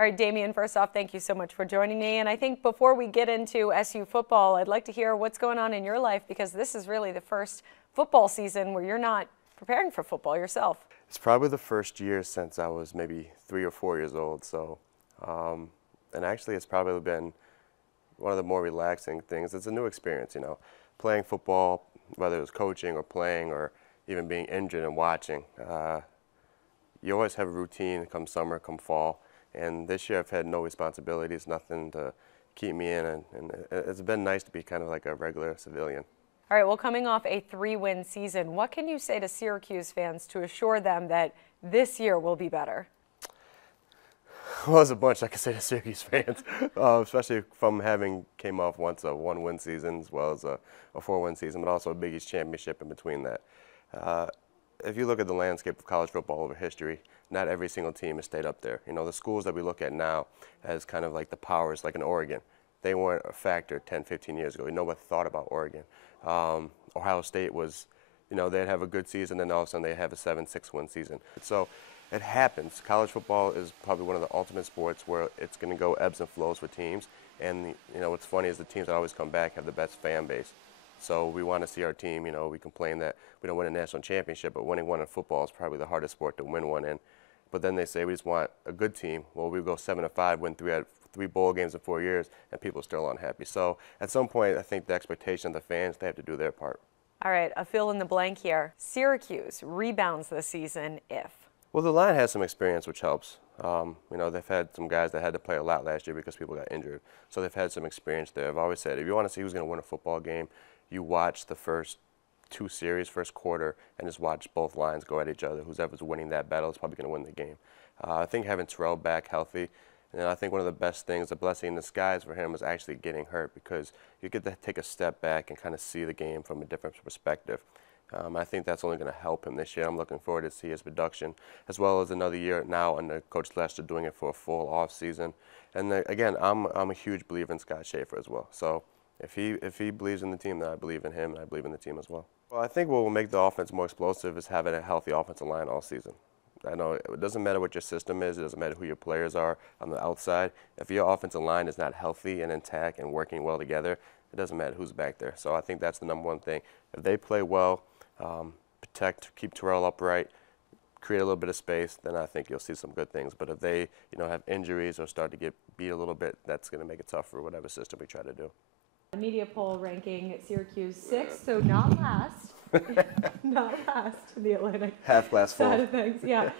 All right, Damien, first off, thank you so much for joining me. And I think before we get into SU football, I'd like to hear what's going on in your life, because this is really the first football season where you're not preparing for football yourself. It's probably the first year since I was maybe 3 or 4 years old. So, and actually it's probably been one of the more relaxing things. It's a new experience, you know, playing football, whether it was coaching or playing or even being injured and watching. You always have a routine come summer, come fall. And this year I've had no responsibilities, nothing to keep me in, and it's been nice to be kind of like a regular civilian. All right, well, coming off a 3-win season, what can you say to Syracuse fans to assure them that this year will be better? Well, there's a bunch I can say to Syracuse fans, especially from having came off once a 1-win season as well as a 4-win season, but also a Big East championship in between that. If you look at the landscape of college football over history, not every single team has stayed up there. You know, the schools that we look at now as kind of like the powers, like in Oregon, they weren't a factor 10, 15 years ago. Nobody thought about Oregon. Ohio State was, you know, they'd have a good season, then all of a sudden they'd have a 7-6-win season. So it happens. College football is probably one of the ultimate sports where it's going to go ebbs and flows for teams. And, you know, what's funny is the teams that always come back have the best fan base. So we want to see our team, you know, we complain that we don't win a national championship, but winning one in football is probably the hardest sport to win one in. But then they say we just want a good team. Well, we go 7-5, win three bowl games in 4 years, and people are still unhappy. So at some point, I think the expectation of the fans, they have to do their part. All right, a fill in the blank here. Syracuse rebounds this season if? Well, the line has some experience, which helps. You know, they've had some guys that had to play a lot last year because people got injured. So they've had some experience there. I've always said, if you want to see who's going to win a football game, you watch the first 2 series, first quarter, and just watch both lines go at each other. Whoever's winning that battle is probably going to win the game. I think having Terrell back healthy, and I think one of the best things, a blessing in disguise for him, was actually getting hurt, because you get to take a step back and kind of see the game from a different perspective. I think that's only going to help him this year. I'm looking forward to see his production, as well as another year now under Coach Lester doing it for a full off season. And again, I'm a huge believer in Scott Schaefer as well. So if he believes in the team, then I believe in him, and I believe in the team as well. Well, I think what will make the offense more explosive is having a healthy offensive line all season. I know it doesn't matter what your system is. It doesn't matter who your players are on the outside. If your offensive line is not healthy and intact and working well together, it doesn't matter who's back there. So I think that's the #1 thing. If they play well, protect, keep Terrell upright, create a little bit of space, then I think you'll see some good things. But if they, you know, have injuries or start to get beat a little bit, that's going to make it tough for whatever system we try to do. The media poll ranking Syracuse 6th, so not last. Not last in the Atlantic Half glass full. side of things. Yeah.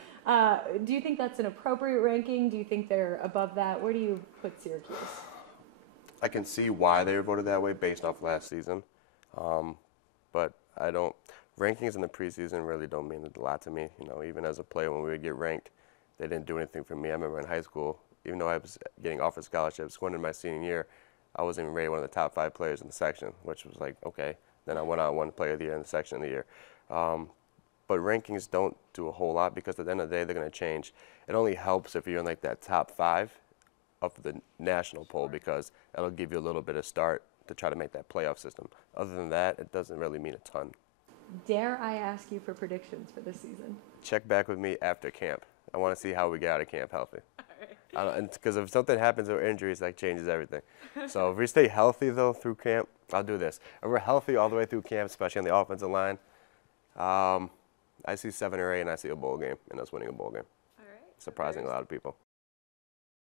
Do you think that's an appropriate ranking? Do you think they're above that? Where do you put Syracuse? I can see why they were voted that way based off last season, but I don't. Rankings in the preseason really don't mean a lot to me. You know, even as a player, when we would get ranked, they didn't do anything for me. I remember in high school, even though I was getting offered scholarships, going into my senior year, I wasn't even rated one of the top 5 players in the section, which was like, okay. Then I went out and won Player of the Year in the section of the year. But rankings don't do a whole lot, because at the end of the day, they're going to change. It only helps if you're in like that top 5 of the national poll, because it'll give you a little bit of start to try to make that playoff system. Other than that, it doesn't really mean a ton. Dare I ask you for predictions for this season? Check back with me after camp. I want to see how we get out of camp healthy. Because if something happens or injuries, that changes everything. So if we stay healthy, though, through camp, I'll do this. If we're healthy all the way through camp, especially on the offensive line, I see 7 or 8, and I see a bowl game, and us winning a bowl game. All right. Surprising a lot of people.